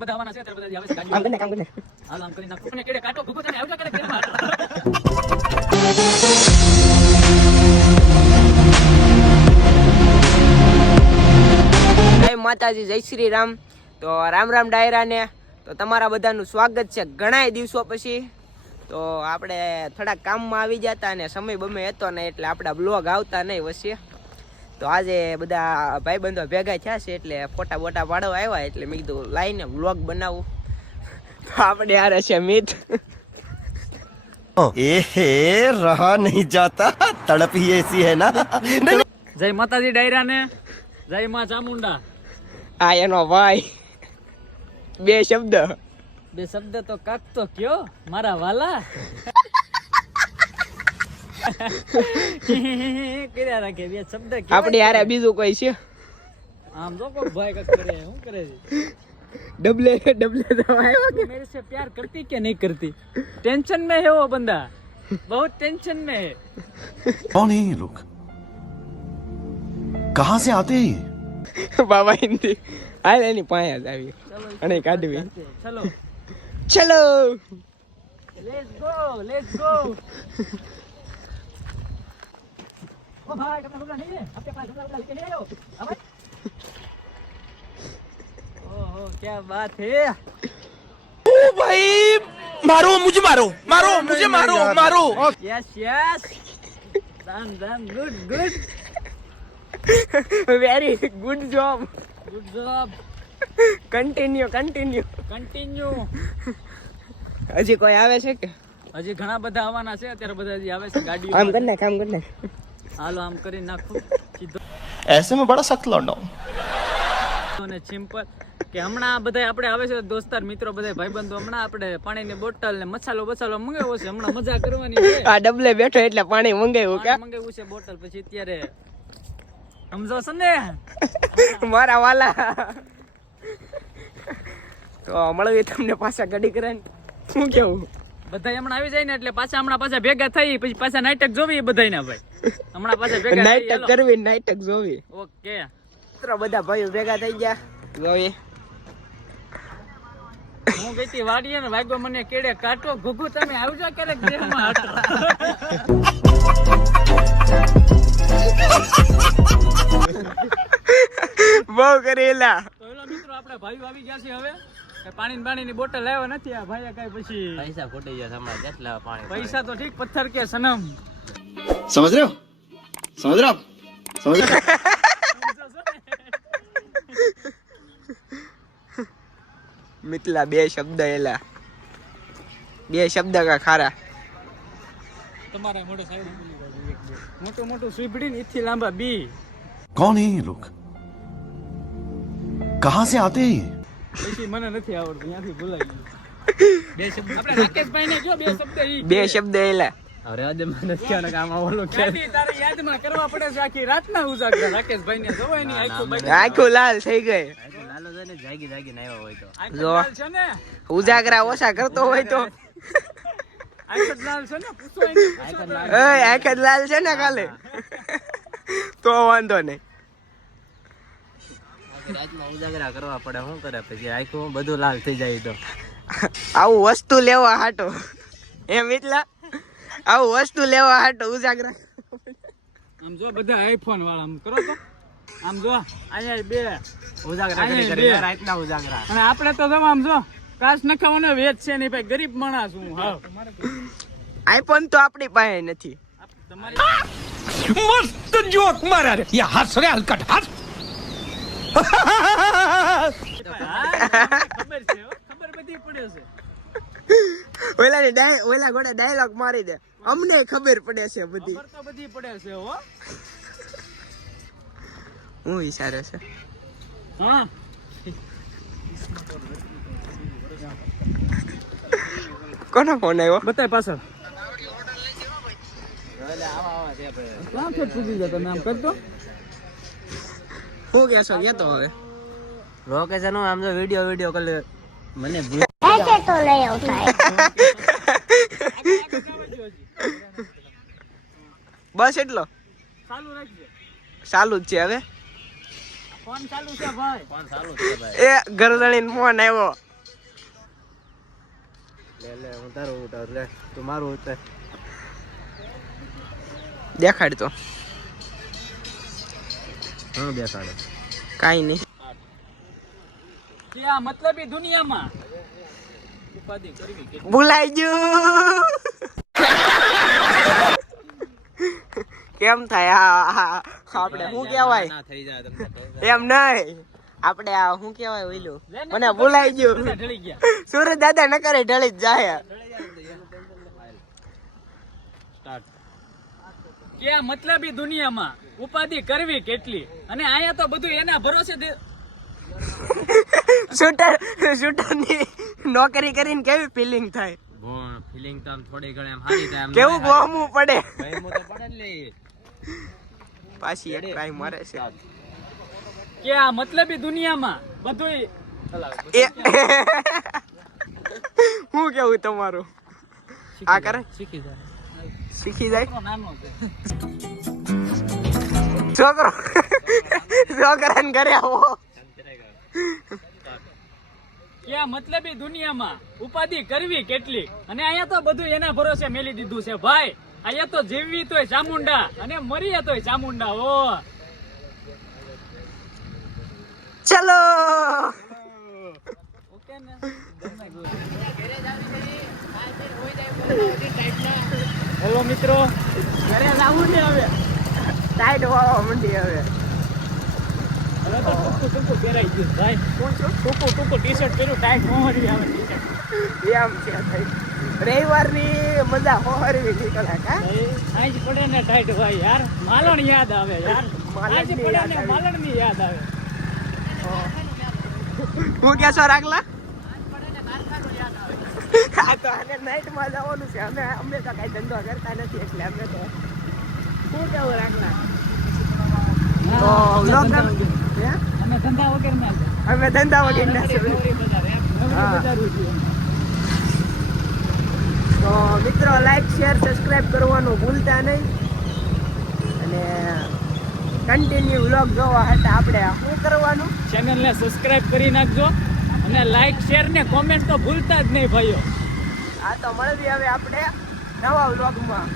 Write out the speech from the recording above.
બધા આવવાના છે ત્યારે બધા આવે છે ગાડી કામ કરીને હાલ આમ કરી નાખો અને કેડે કાટો ભૂકો તમે આવજો કરે કેમ જય માતાજી, જય શ્રી રામ. તો રામ રામ ડાયરા ને તો તમારા બધાનું સ્વાગત છે ઘણા દિવસો પછી. તો આપણે થોડાક કામમાં આવી જતા અને સમય બમે હતો ને એટલે આપણા બ્લોગ આવતા નહીં વચ્ચે. તો આજે બધા ભાઈબંધો ભેગા થયા છે એટલે ફોટા બોટા પાડવા આવ્યા એટલે મેં કીધું લાઈને બ્લોગ બનાવું. તો આપણે યાર છે મિત ए रहा नहीं जाता तड़प ही ऐसी है ना. જય માતાજી ડાયરા ને જય માં ચામુંડા. આ એનો ભાઈ બે શબ્દ તો કાક તો કયો મારા વાલા કર્યા રાખે બે શબ્દ આપણે યાર બીજું કોઈ છે આમ જો કોઈ ભાઈ કક કરે શું કરે છે ડબલે તો આવ્યો કે मेरे से प्यार करती क्या नहीं करती टेंशन में है वो बंदा बहुत टेंशन में है कौन है ये लोग कहाँ से आते हैं ये? બાબા હિન્દી હાલ એની પાસે જ આવી અને કાઢવી. चलो ચલો लेट्स गो ओ भाई कपड़ा कपड़ा नहीं है आपके पास कपड़ा लेके नहीं आयो अब ओहो क्या बात है ओ भाई मारो मुझे मारो yes yes done good very good job good job continue હજી કોઈ આવે છે કે હજી ઘણા બધા આવવાના છે અત્યારે બધા હજી આવે છે ગાડીઓ આમ કર નાખ હાલો આમ કરી નાખો સીધો ऐसे में बड़ा सख्त लौंडा हूं. અને સિમ્પલ કે હમણાં બધા આપણે આવે છે દોસ્તાર મિત્રો બધા ભાઈબંધો હમણાં આપણે પાણીની બોટલ ને મસાલો મંગાવ્યો છે હમણાં મજા કરવાની છે આ ડબલે બેઠો એટલે પાણી મંગાવ્યું કે મંગાવ્યું છે બોટલ પછી અત્યારે સમજો છો ને મારા વાલા. તો મળવી તમને પાછા ગાડી કરે શું કેવું બધા હમણાં આવી જાય ને એટલે પાછા ભેગા થઈ પછી પાછા નાટક જોવી બધાય ના ભાઈ હમણાં પાછા ભેગા નાટક કરવી નાટક જોવી. ઓકે મિત્રો બધા ભાઈઓ ભેગા થઈ ગયા જોવી. હું ગઈ તી વાડીએ ને વાગ્યો મને કેડે કાટો ઘુઘુ તમે આવજો ક્યારેક દેહમાં હાટો. બહુ કરેલા. તો એલો મિત્રો આપણે ભાઈઓ આવી ગયા છે હવે પાણીની બોટલ લાવ્યો નથી આ ભાઈ કઈ પછી પૈસા ખોટી ગયા હમણાં કેટલા પાણી પૈસા તો ઠીક પથ્થર કે સનમ समझ रहे हो મિતલા બે શબ્દ એલા બે શબ્દ કા ખારા તમારા મોટો સાહેબ મોટું સ્વીપડી ને ઇથી લાંબા બી कौन है ये लोग कहाँ से आते हैं ये? પછી મને નથી આવડતું ત્યાંથી ભૂલાઈ ગયું બે શબ્દ આપણે રાકેશભાઈ ને જો બે શબ્દ ઈ બે શબ્દ એલા અરે આજે મને ક્યાં કામ આવલો ત્યાંથી તારે યાદમાં કરવા પડે છે આખી રાતના ઉજાગરા રાકેશભાઈ ને જોવાય ની આખું લાલ થઈ ગઈ. લાલો જઈને જાગી આવ્યા હોય તો જો. છે ને ઉજાગરા ઓછા કરતો હોય તો આખો લાલ છે ને પૂછો એને આંખ જ લાલ છે ને કાલે તો વાંધો નહીં. રાતમાં ઉજાગરા કરવા પડે શું કરે પછી આખું બધું લાલ થઈ જાય તો આવું વસ્તુ લેવા હાટો એમ એટલા આવું વસ્તુ લેવા હાટો ઉજાગરા. આમ જો બધા આઈફોન વાળા આમ કરો તો આમ જો અહીંયા બે ઉજાગરા આને કરી બે. રાતના ઉજાગરા અને આપણે તો જો આમ જો કાચ નખાવાનો વેચ છે નહીં ભાઈ ગરીબ માણસ હું હા આઈફોન તો આપણી પાસે નથી. તમારી मस्त जोक मारा रे ये हंस रे हलकट हंस ખબર છે હો, ખબર બધી પડે છે ઓલા ગોડા ડાયલોગ મારી દે અમને ખબર પડે છે બધી. ખબર તો બધી પડે છે હો હું વિચારે છે હા કોનો ફોન આવ્યો બતાય પાછળ ક્યાં ફેર પૂછી જતો તમે આમ કરતો હું કેશો કેતો હવે લોકેશન આમ જો વિડિયો કર મને બસ એટલો ચાલુ રાખજે ચાલુ જ છે હવે. ફોન ચાલુ છે ભાઈ. ફોન ચાલુ છે ભાઈ. એ ગરદણીનો ફોન આવ્યો. લે હું તારું ઉતાર લે તું મારું ઉતાર. દેખાડ તો હું બેસાડે. કાઈ નહીં. કે આ મતલબી દુનિયામાં ઉપાધિ કરવી કે ભૂલાઈ ગયું. કેમ થાય આપણે શું કહેવાય ના થઈ જાય તમને થઈ જાય. એમ નહીં આપણે આ શું કહેવાય ઓઈલું મને ભૂલાઈ ગયું. ઢળી ગયા. સુરત દાદા ન કરે ઢળી જ જાય. સ્ટાર્ટ. કે આ મતલબી દુનિયામાં ઉપાધિ કરવી કેટલી અને અહીંયા તો બધું એના ભરોસે શૂટરની નોકરી કરીને કેવી ફિલિંગ થાય, ફિલિંગ તો આમ થોડી ઘણી આમ સારી થાય. આમ કેવું ગોમવું પડે. ભાઈ હું તો પડે જ લે. પાછી એક ટ્રાય મારે છે. કે આ મતલબી દુનિયામાં બધું એ હું કેવું તમારું આ કરે શીખી જાય. શીખી જાય નાનો છે. છોકરાને ઘરે આવો. કે આ મતલબી દુનિયામાં ઉપાધિ કરવી કેટલી અને અહીંયા તો બધું એના ભરોસે મેલી દીધું છે ભાઈ. અહીંયા તો જીવવી તોય ચામુંડા અને મરીએ તોય ચામુંડા. ઓ ચલો ઓકે ને. હેલો મિત્રો, ઘરે લાવું ને હવે ટાઈટ વાળવા મંડી હવે. હવે તો ટૂંકું પહેરાઈ ગયું ભાઈ. ટૂંકું ટી-શર્ટ પહેર્યું ટાઈટ મોહરી આવે ટી-શર્ટ. એમ છે ભાઈ. રવિવારની મજા હોરવી નીકળે કા. આજ પડે ને ટાઈટ ભાઈ યાર માલણ યાદ આવે યાર. માલણની આજ પડે યાદ ને આવે. માલણની યાદ આવે. હું કેસો રાખલા આ તો આને નાઈટમાં જવાનું છે. અમે તો કઈ ધંધો કરતા નથી એટલે અમે તો શું કેવું રાખલા તો લોકડાઉન હે? અમે ધંધા વગર ના છે. અમે ધંધા વગર ના છે. નવરી બજાર એમ. નવરી હા. બજાર ઉઠી. તો મિત્રો લાઈક શેર સબસ્ક્રાઇબ કરવાનું ભૂલતા નહીં અને કન્ટિન્યુ વ્લોગ જોવા હતા આપણે શું કરવાનું ચેનલને સબસ્ક્રાઇબ કરી નાખજો અને લાઈક શેર ને કોમેન્ટ તો ભૂલતા જ નહીં ભાઈઓ. આ તો મળવી હવે આપણે નવા વ્લોગમાં.